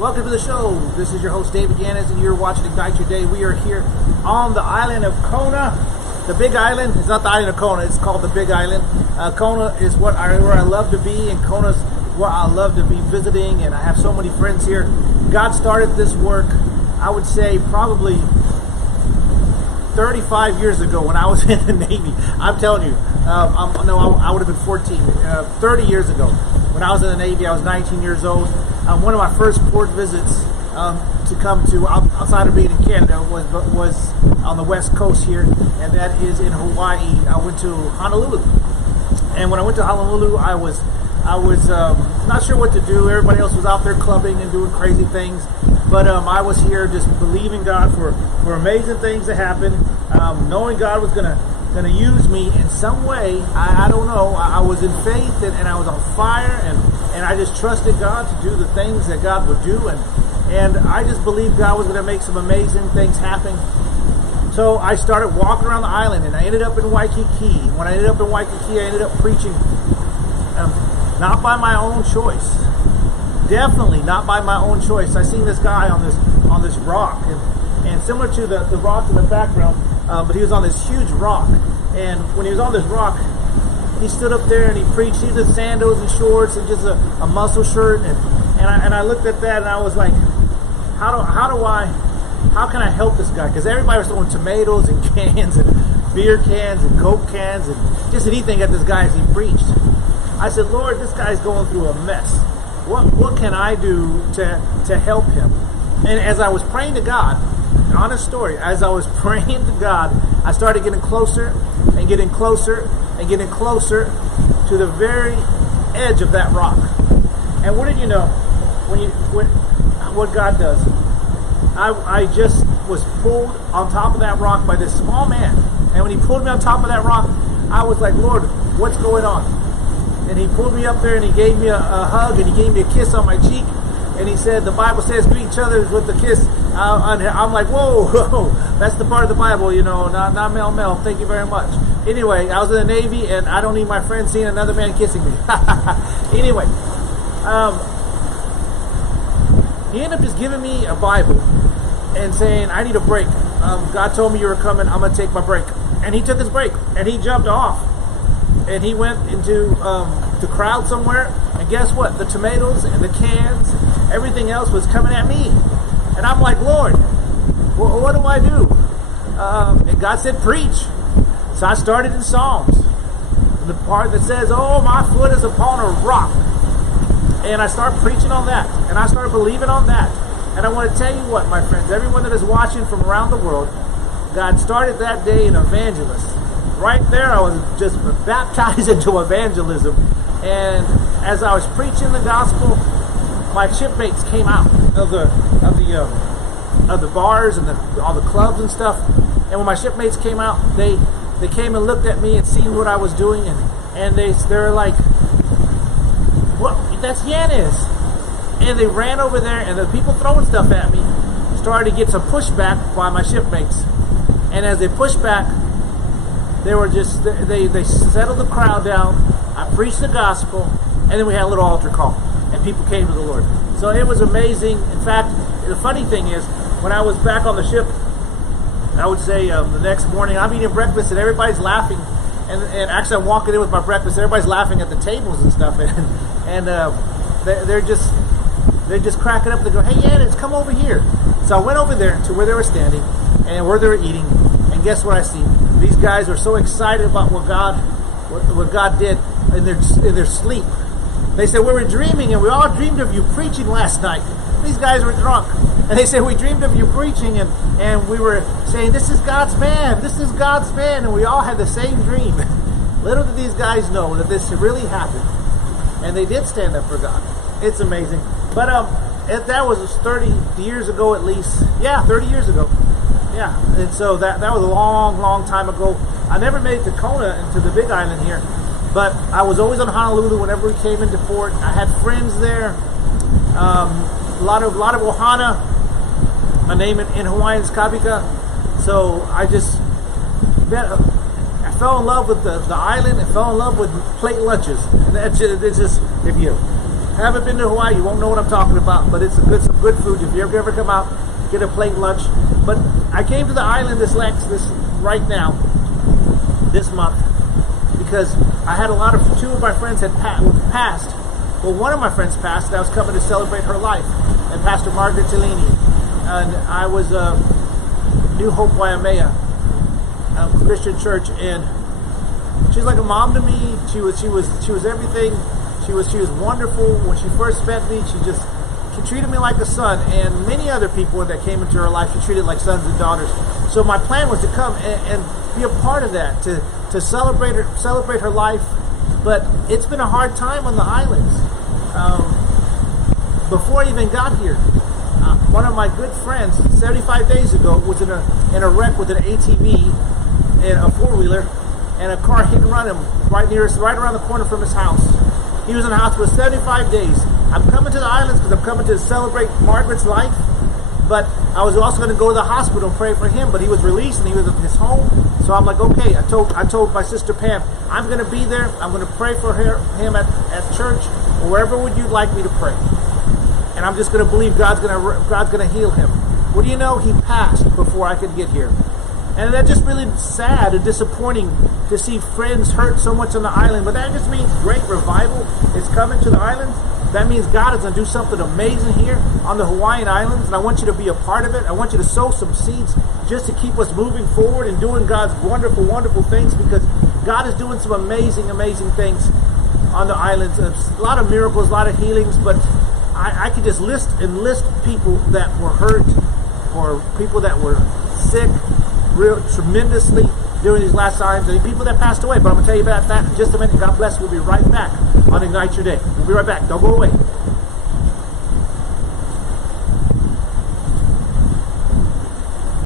Welcome to the show. This is your host, David Yanez, and you're watching Ignite Your Day. We are here on the island of Kona. The Big Island. It's not the island of Kona. It's called the Big Island. Kona is where I love to be, and Kona's where I love to be visiting, and I have so many friends here. God started this work, I would say, probably 35 years ago when I was in the Navy. I'm telling you, I would have been 14. 30 years ago when I was in the Navy, I was 19 years old. One of my first port visits to come to outside of being in Canada was on the west coast here, and that is in Hawaii. I went to Honolulu, and when I went to Honolulu, I was not sure what to do. Everybody else was out there clubbing and doing crazy things, but I was here just believing God for amazing things to happen, knowing God was gonna use me in some way. I don't know. I was in faith and I was on fire, and I just trusted God to do the things that God would do, and I just believed God was going to make some amazing things happen. So I started walking around the island, and I ended up in Waikiki. When I ended up in Waikiki, I ended up preaching, not by my own choice. Definitely not by my own choice. I seen this guy on this rock, and similar to the rock in the background, but he was on this huge rock. And when he was on this rock, he stood up there and he preached. He was in sandals and shorts and just a muscle shirt, and I looked at that and I was like, how can I help this guy? Because everybody was throwing tomatoes and cans and beer cans and Coke cans and just anything at this guy as he preached. I said, Lord, this guy's going through a mess. What can I do to help him? And as I was praying to God, honest story, as I was praying to God, I started getting closer and getting closer and getting closer to the very edge of that rock. And what did you know? What God does? I just was pulled on top of that rock by this small man. And when he pulled me on top of that rock, I was like, Lord, what's going on? And he pulled me up there and he gave me a hug and he gave me a kiss on my cheek. And he said, the Bible says, greet each other with a kiss. I'm like, whoa, that's the part of the Bible, not male. Thank you very much. Anyway, I was in the Navy, and I don't need my friend seeing another man kissing me. Anyway, he ended up just giving me a Bible and saying, I need a break. God told me you were coming. I'm going to take my break. And he took his break, and he jumped off. And he went into the crowd somewhere, and guess what? The tomatoes and the cans, everything else was coming at me. And I'm like, Lord, what do I do? And God said, preach. So I started in Psalms, the part that says, oh, my foot is upon a rock. And I started preaching on that, and I started believing on that. And I want to tell you what, my friends, everyone that is watching from around the world, God started that day an evangelist. Right there, I was just baptized into evangelism. And as I was preaching the gospel, my shipmates came out of the bars and all the clubs and stuff. And when my shipmates came out, they came and looked at me and seen what I was doing, and they're like, "What? That's Yanez!" And they ran over there, and the people throwing stuff at me started to get some pushback by my shipmates. And as they pushed back, they were just they settled the crowd down. I preached the gospel, and then we had a little altar call, and people came to the Lord. So it was amazing. In fact, the funny thing is, when I was back on the ship, I would say the next morning, I'm eating breakfast and everybody's laughing. And actually, I'm walking in with my breakfast. Everybody's laughing at the tables and stuff, and they're just cracking up. They go, "Hey, Yanez, come over here." So I went over there to where they were standing and where they were eating. And guess what I see? These guys were so excited about what God did in their sleep. They said, "We were dreaming, and we all dreamed of you preaching last night." These guys were drunk. And they said, "We dreamed of you preaching, and we were saying, this is God's man, this is God's man." And we all had the same dream. Little did these guys know that this really happened. And they did stand up for God. It's amazing. But that was 30 years ago at least. Yeah, 30 years ago. Yeah. And so that was a long, long time ago. I never made it to Kona and to the Big Island here. But I was always on Honolulu whenever we came into port. I had friends there. A lot of ohana. My name in Hawaiian is Kabika. So I fell in love with the island. I fell in love with plate lunches. And it's just, if you haven't been to Hawaii, you won't know what I'm talking about, but it's some good food. If you ever come out, get a plate lunch. But I came to the island this right now, this month, because I had two of my friends had passed. Well, one of my friends passed, and I was coming to celebrate her life, and Pastor Margaret Tellini, and I was New Hope Waimea Christian Church, and she's like a mom to me. She was everything. She was wonderful when she first met me. She treated me like a son, and many other people that came into her life she treated like sons and daughters. So my plan was to come and be a part of that, to celebrate her life. But it's been a hard time on the islands. Before I even got here, one of my good friends 75 days ago was in a wreck with an ATV and a four-wheeler, and a car hit and run him right around the corner from his house. He was in the hospital 75 days. I'm coming to the islands because I'm coming to celebrate Margaret's life, but I was also going to go to the hospital and pray for him, but he was released and he was at his home. So I'm like, okay, I told my sister Pam, I'm going to be there. I'm going to pray for him at church, or wherever would you like me to pray. And I'm just going to believe God's going to heal him. What do you know? He passed before I could get here. And that's just really sad and disappointing to see friends hurt so much on the island. But that just means great revival is coming to the islands. That means God is going to do something amazing here on the Hawaiian Islands. And I want you to be a part of it. I want you to sow some seeds just to keep us moving forward and doing God's wonderful, wonderful things, because God is doing some amazing, amazing things on the islands. A lot of miracles, a lot of healings, but I could just list people that were hurt or people that were sick tremendously during these last times, and people that passed away. But I'm going to tell you about that in just a minute. God bless. We'll be right back on Ignite Your Day. We'll be right back. Don't go away.